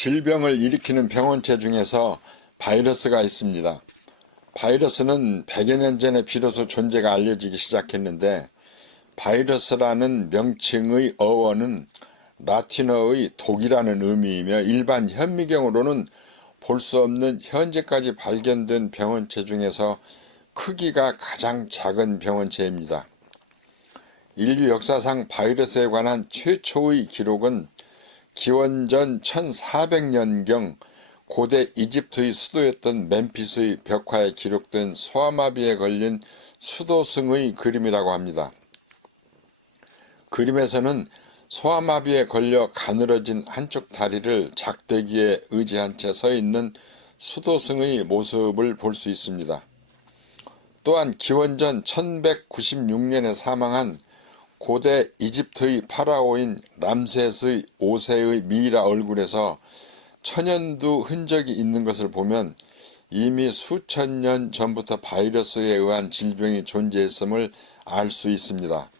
질병을 일으키는 병원체 중에서 바이러스가 있습니다. 바이러스는 100여 년 전에 비로소 존재가 알려지기 시작했는데 바이러스라는 명칭의 어원은 라틴어의 독이라는 의미이며 일반 현미경으로는 볼 수 없는 현재까지 발견된 병원체 중에서 크기가 가장 작은 병원체입니다. 인류 역사상 바이러스에 관한 최초의 기록은 기원전 1400년경 고대 이집트의 수도였던 멤피스의 벽화에 기록된 소아마비에 걸린 수도승의 그림이라고 합니다. 그림에서는 소아마비에 걸려 가늘어진 한쪽 다리를 작대기에 의지한 채 서 있는 수도승의 모습을 볼 수 있습니다. 또한 기원전 1196년에 사망한 고대 이집트의 파라오인 람셋의 5세의 미이라 얼굴에서 천연두 흔적이 있는 것을 보면 이미 수천 년 전부터 바이러스에 의한 질병이 존재했음을 알 수 있습니다.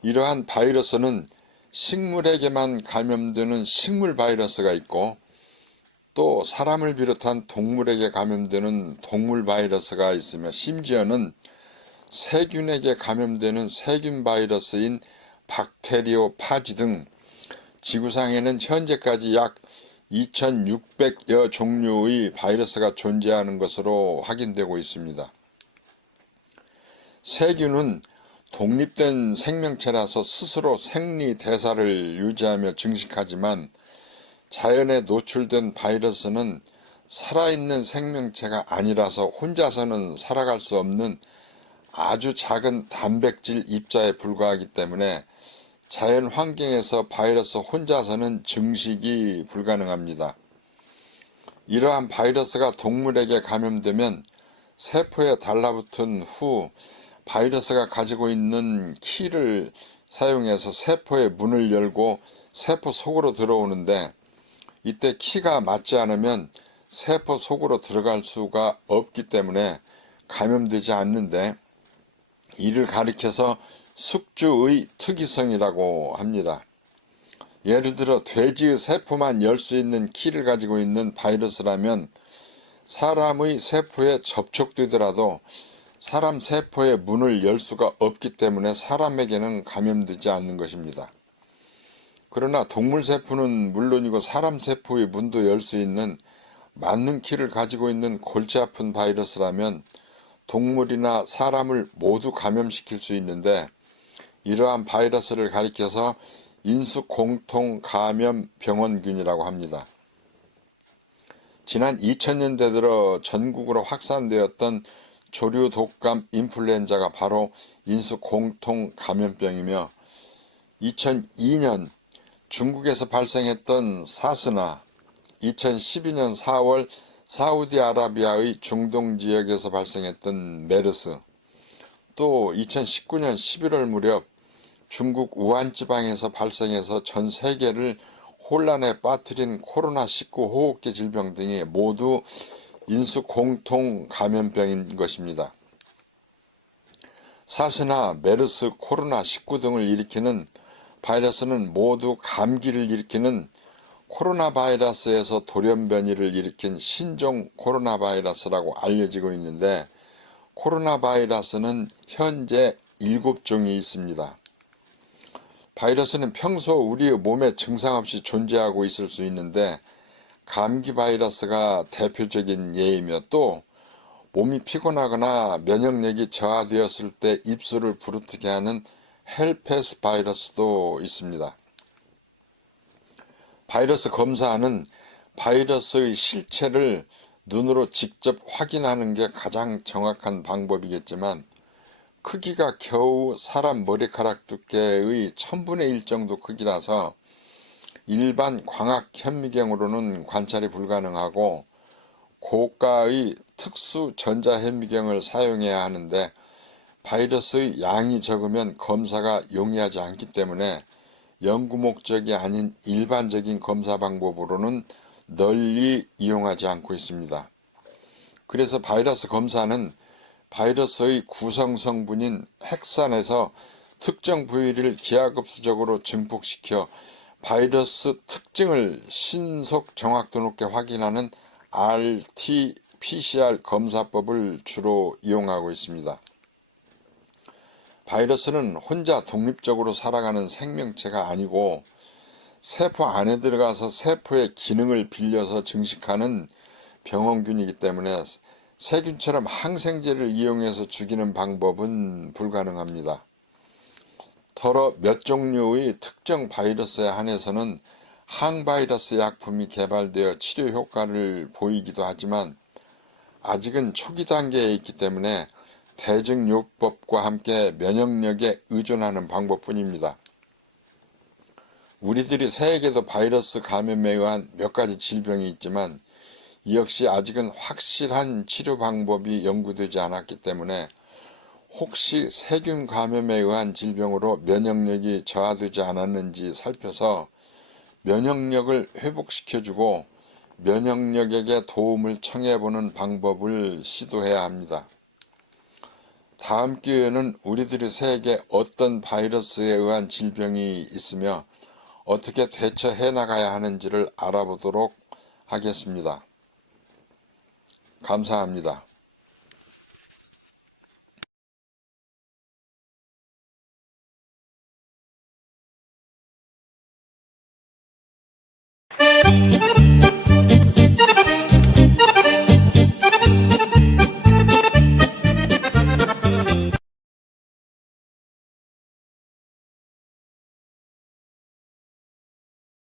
이러한 바이러스는 식물에게만 감염되는 식물 바이러스가 있고 또 사람을 비롯한 동물에게 감염되는 동물 바이러스가 있으며 심지어는 세균에게 감염되는 세균 바이러스인 박테리오 파지 등 지구상에는 현재까지 약 2600여 종류의 바이러스가 존재하는 것으로 확인되고 있습니다. 세균은 독립된 생명체라서 스스로 생리 대사를 유지하며 증식하지만 자연에 노출된 바이러스는 살아있는 생명체가 아니라서 혼자서는 살아갈 수 없는 아주 작은 단백질 입자에 불과하기 때문에 자연 환경에서 바이러스 혼자서는 증식이 불가능합니다. 이러한 바이러스가 동물에게 감염되면 세포에 달라붙은 후 바이러스가 가지고 있는 키를 사용해서 세포의 문을 열고 세포 속으로 들어오는데 이때 키가 맞지 않으면 세포 속으로 들어갈 수가 없기 때문에 감염되지 않는데 이를 가리켜서 숙주의 특이성이라고 합니다. 예를 들어 돼지의 세포만 열 수 있는 키를 가지고 있는 바이러스라면 사람의 세포에 접촉되더라도 사람 세포의 문을 열 수가 없기 때문에 사람에게는 감염되지 않는 것입니다. 그러나 동물 세포는 물론이고 사람 세포의 문도 열 수 있는 맞는 키를 가지고 있는 골치 아픈 바이러스라면 동물이나 사람을 모두 감염시킬 수 있는데 이러한 바이러스를 가리켜서 인수공통 감염 병원균이라고 합니다. 지난 2000년대 들어 전국으로 확산되었던 조류 독감 인플루엔자가 바로 인수공통 감염병이며 2002년 중국에서 발생했던 사스나 2012년 4월 사우디아라비아의 중동 지역에서 발생했던 메르스 또 2019년 11월 무렵 중국 우한 지방에서 발생해서 전 세계를 혼란에 빠뜨린 코로나19 호흡기 질병 등이 모두 인수 공통 감염병인 것입니다. 사스나 메르스 코로나19 등을 일으키는 바이러스는 모두 감기를 일으키는 코로나 바이러스에서 돌연변이를 일으킨 신종 코로나 바이러스라고 알려지고 있는데 코로나 바이러스는 현재 7종이 있습니다. 바이러스는 평소 우리의 몸에 증상 없이 존재하고 있을 수 있는데 감기 바이러스가 대표적인 예이며 또 몸이 피곤하거나 면역력이 저하되었을 때 입술을 부르트게 하는 헬페스 바이러스도 있습니다. 바이러스 검사는 바이러스의 실체를 눈으로 직접 확인하는 게 가장 정확한 방법이겠지만 크기가 겨우 사람 머리카락 두께의 천분의 일 정도 크기라서 일반 광학 현미경으로는 관찰이 불가능하고 고가의 특수 전자 현미경을 사용해야 하는데 바이러스의 양이 적으면 검사가 용이하지 않기 때문에 연구 목적이 아닌 일반적인 검사 방법으로는 널리 이용하지 않고 있습니다. 그래서 바이러스 검사는 바이러스의 구성 성분인 핵산에서 특정 부위를 기하급수적으로 증폭시켜 바이러스 특징을 신속 정확도 높게 확인하는 RT-PCR 검사법을 주로 이용하고 있습니다. 바이러스는 혼자 독립적으로 살아가는 생명체가 아니고 세포 안에 들어가서 세포의 기능을 빌려서 증식하는 병원균이기 때문에 세균처럼 항생제를 이용해서 죽이는 방법은 불가능합니다. 더러 몇 종류의 특정 바이러스에 한해서는 항바이러스 약품이 개발되어 치료 효과를 보이기도 하지만 아직은 초기 단계에 있기 때문에 대증요법과 함께 면역력에 의존하는 방법뿐입니다. 우리들이 새에게도 바이러스 감염에 의한 몇 가지 질병이 있지만 이 역시 아직은 확실한 치료 방법이 연구되지 않았기 때문에 혹시 세균 감염에 의한 질병으로 면역력이 저하되지 않았는지 살펴서 면역력을 회복시켜주고 면역력에게 도움을 청해보는 방법을 시도해야 합니다. 다음 기회에는 우리들이 세계 어떤 바이러스에 의한 질병이 있으며 어떻게 대처해 나가야 하는지를 알아보도록 하겠습니다. 감사합니다.